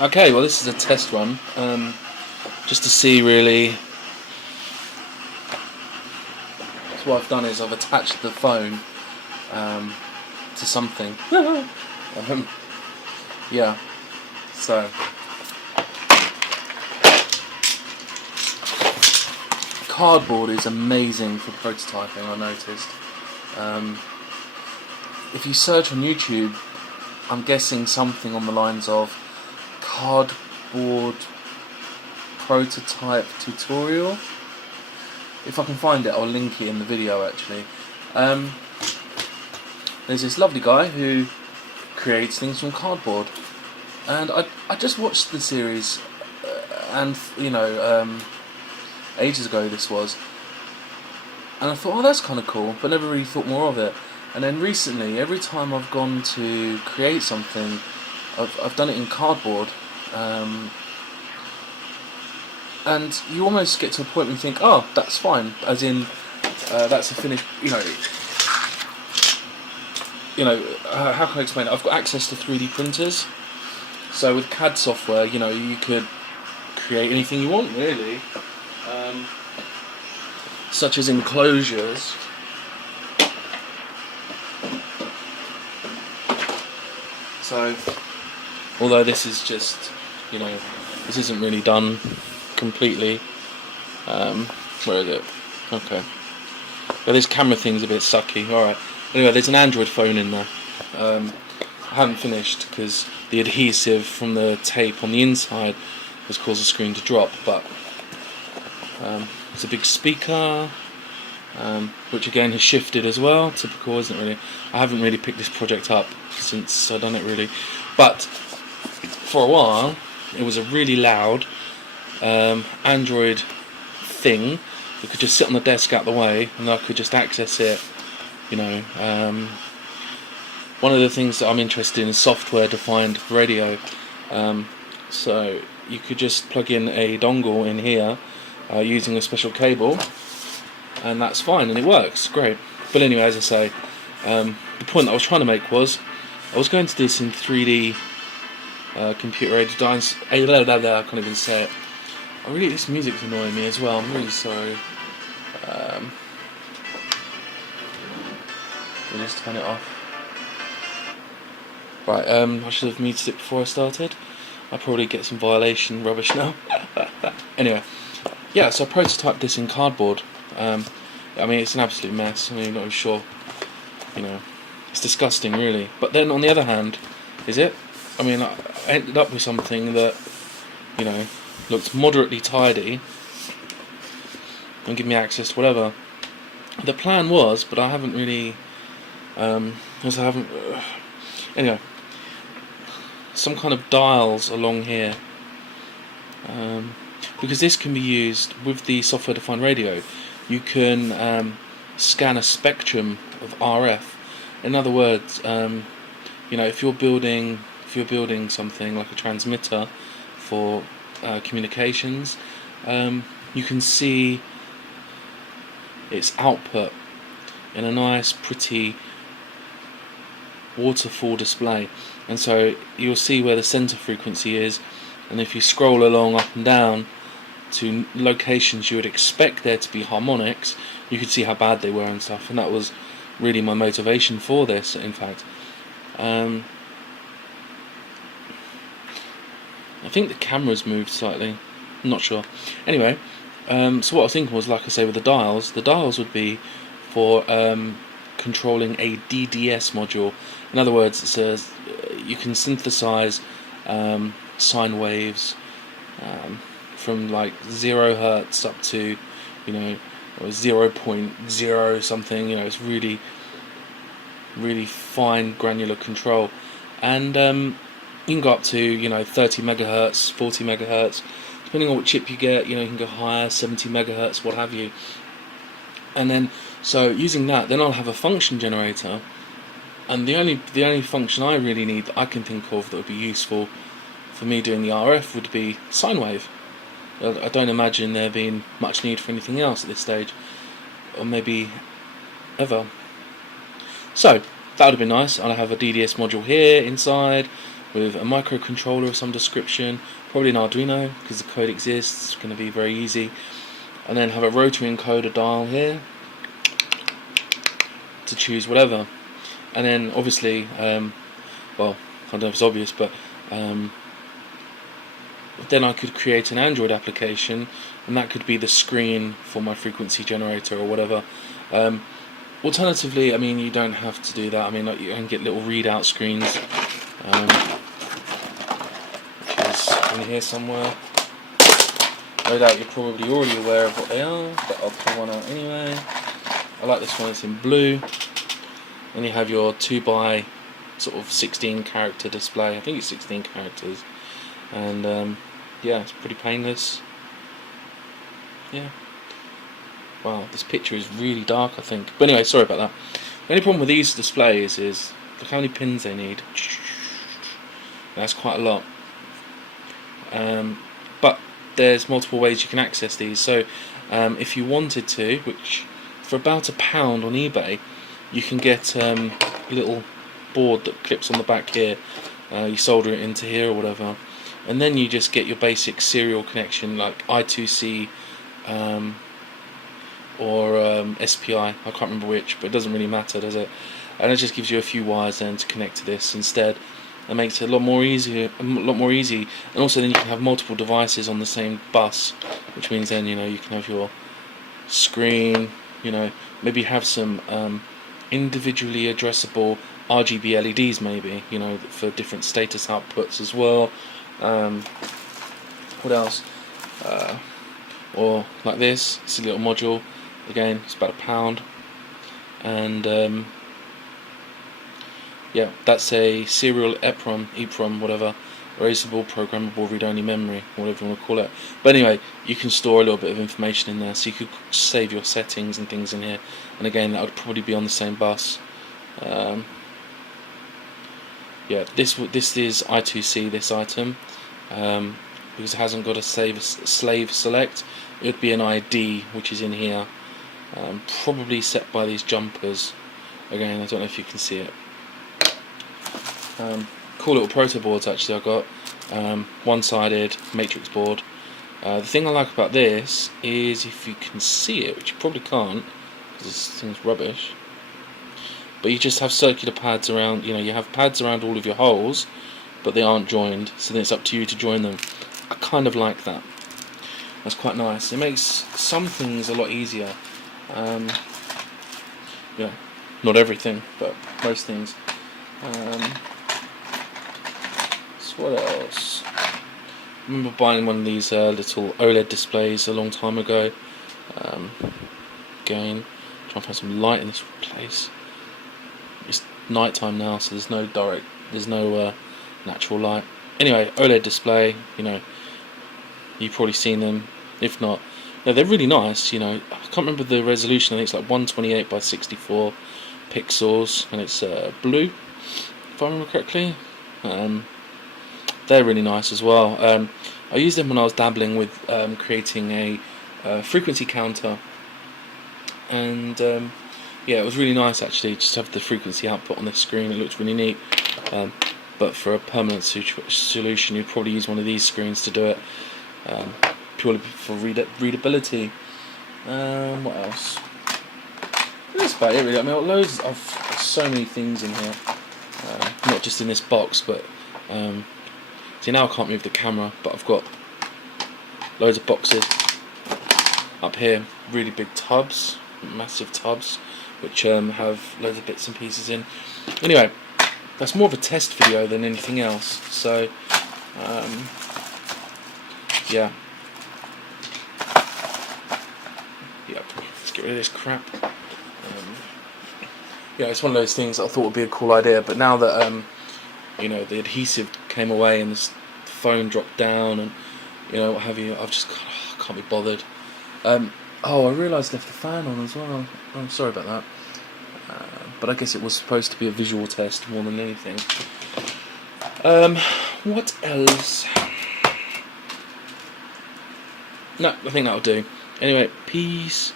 Okay, well this is a test run, just to see really. So what I've done is I've attached the phone to something. Yeah, so cardboard is amazing for prototyping, I noticed. If you search on YouTube, I'm guessing something on the lines of cardboard prototype tutorial. If I can find it, I'll link it in the video actually. There's this lovely guy who creates things from cardboard, and I just watched the series, and ages ago this was, and I thought, oh, that's kind of cool, but never really thought more of it. And then recently, every time I've gone to create something, I've done it in cardboard, and you almost get to a point where you think, oh, that's fine, as in that's a finished, how can I explain it? I've got access to 3D printers, so with CAD software, you could create anything you want, really, such as enclosures. So, although this is just, this isn't really done completely. Where is it? Okay. But this camera thing's a bit sucky. Alright. Anyway, there's an Android phone in there. I haven't finished because the adhesive from the tape on the inside has caused the screen to drop, but it's a big speaker, which again has shifted as well. Typical, isn't it really? I haven't really picked this project up since I've done it really, but for a while it was a really loud Android thing that could just sit on the desk out the way and I could just access it. One of the things that I'm interested in is software defined radio, so you could just plug in a dongle in here using a special cable, and that's fine, and it works great. But anyway, as I say, the point that I was trying to make was I was going to do this in 3D computer aided design. I can't even say it. This music's annoying me as well. I'm really sorry. We'll just turn it off. Right, I should have muted it before I started. I'll probably get some violation rubbish now. Anyway, yeah, so I prototyped this in cardboard. It's an absolute mess. I'm not even sure. It's disgusting, really. But then, on the other hand, is it? I ended up with something that, looked moderately tidy and give me access to whatever. The plan was, but I haven't really, anyway, some kind of dials along here, because this can be used with the software-defined radio. You can scan a spectrum of RF. In other words, if you're building something like a transmitter for communications, you can see its output in a nice, pretty waterfall display, and so you'll see where the center frequency is, and if you scroll along up and down to locations you would expect there to be harmonics, you could see how bad they were and stuff. And that was really my motivation for this, in fact. I think the camera's moved slightly, I'm not sure. Anyway, so what I was thinking was, like I say, with the dials would be for controlling a DDS module. In other words, you can synthesize sine waves from like 0 Hertz up to 0.0 something. It's really, really fine granular control, and you can go up to 30 megahertz, 40 megahertz, depending on what chip you get. You can go higher, 70 megahertz, what have you. And then, so using that, then I'll have a function generator, and the only function I really need that I can think of that would be useful for me doing the RF would be sine wave. I don't imagine there being much need for anything else at this stage, or maybe ever. So that would have been nice. I'll have a DDS module here inside, with a microcontroller of some description, probably an Arduino because the code exists. It's going to be very easy. And then have a rotary encoder dial here to choose whatever. And then obviously, well, I don't know if it's obvious, but then I could create an Android application, and that could be the screen for my frequency generator or whatever. Alternatively, I mean, you don't have to do that. I mean, like, you can get little readout screens, which is in here somewhere. No doubt you're probably already aware of what they are, but I'll pull one out anyway. I like this one, it's in blue. Then you have your 2x sort of 16 character display. I think it's 16 characters. And yeah, it's pretty painless. Yeah. Wow, this picture is really dark, I think. But anyway, sorry about that. The only problem with these displays is look how many pins they need. That's quite a lot. But there's multiple ways you can access these. So if you wanted to, which for about £1 on eBay, you can get a little board that clips on the back here. You solder it into here or whatever, and then you just get your basic serial connection like I2C or SPI. I can't remember which, but it doesn't really matter, does it? And it just gives you a few wires then to connect to this instead. It makes it a lot more easy, and also then you can have multiple devices on the same bus, which means then you can have your screen, maybe have some individually addressable RGB LEDs, maybe for different status outputs as well. What else? Or like this, it's a little module. Again, it's about £1, and yeah, that's a serial EEPROM, whatever, erasable programmable read-only memory, whatever you want to call it. But anyway, you can store a little bit of information in there, so you could save your settings and things in here. And again, that would probably be on the same bus. Yeah, this is I2C, this item, because it hasn't got a slave select. It would be an ID, which is in here, probably set by these jumpers. Again, I don't know if you can see it. Cool little proto boards actually I got. One-sided matrix board. The thing I like about this is if you can see it, which you probably can't because this thing's rubbish, but you just have circular pads around, you have pads around all of your holes, but they aren't joined, so then it's up to you to join them. I kind of like that. That's quite nice. It makes some things a lot easier. Not everything, but most things. So what else? I remember buying one of these little OLED displays a long time ago. Again, trying to find some light in this place. It's night time now, so there's no natural light. Anyway, OLED display. You've probably seen them. If not, they're really nice. I can't remember the resolution. I think it's like 128 by 64 pixels, and it's blue, if I remember correctly. They're really nice as well. I used them when I was dabbling with creating a frequency counter, and yeah, it was really nice actually just to have the frequency output on the screen. It looked really neat. But for a permanent solution, you'd probably use one of these screens to do it, purely for readability. What else? That's about it really. I mean, loads of so many things in here, not just in this box, but see, now I can't move the camera, but I've got loads of boxes up here, really big tubs, massive tubs, which have loads of bits and pieces in. Anyway, that's more of a test video than anything else, so yeah, let's get rid of this crap. Yeah, it's one of those things that I thought would be a cool idea, but now that the adhesive came away and the phone dropped down and what have you, I've just can't be bothered. Oh, I realised I left the fan on as well. I'm sorry about that. But I guess it was supposed to be a visual test more than anything. What else? No, I think that'll do. Anyway, peace.